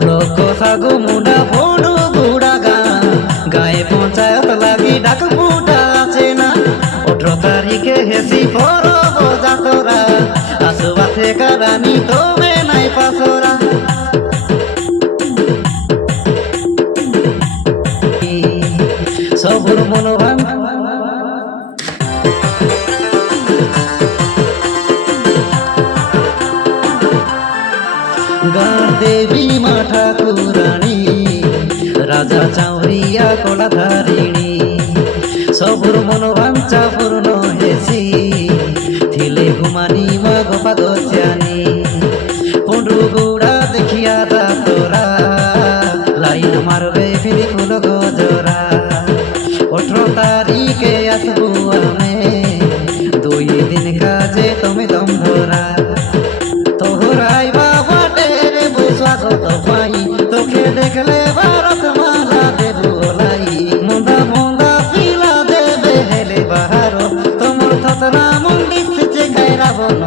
block সাগু মুডা ফোনু গুড়া গায়ে পঞ্চায়েত লাগি ডাক ফুটা আছে না 18 তারিখে হেসি পরব যাতরা আসবা থেকে রানী তোমে নাই পাসরা সবুর মনোভান দেবী মা ঠাকুরানী রাজা চাউরিয়া কলাধারিণী সবুর মনোবাঞ্ছা পূর্ণ হেসি থিলে ঘুমানি মা গোপা গছানি পুন্ডু গুড়া দেখিয়া তোরা লাইন মারবে ফিরি ফুল গজরা 18 তারিখে আসবো আমি 2 দিন কাজে তুমি দম ধরা তোহরাই বাবা তেরে বুঝাগত পাই তোকে দেখলে ভারত মালা দেব লাই মুন্দা মুন্দা শিলা দেবে হেলে বাহার তোমার থতরা মন্দির যে গায়রা বন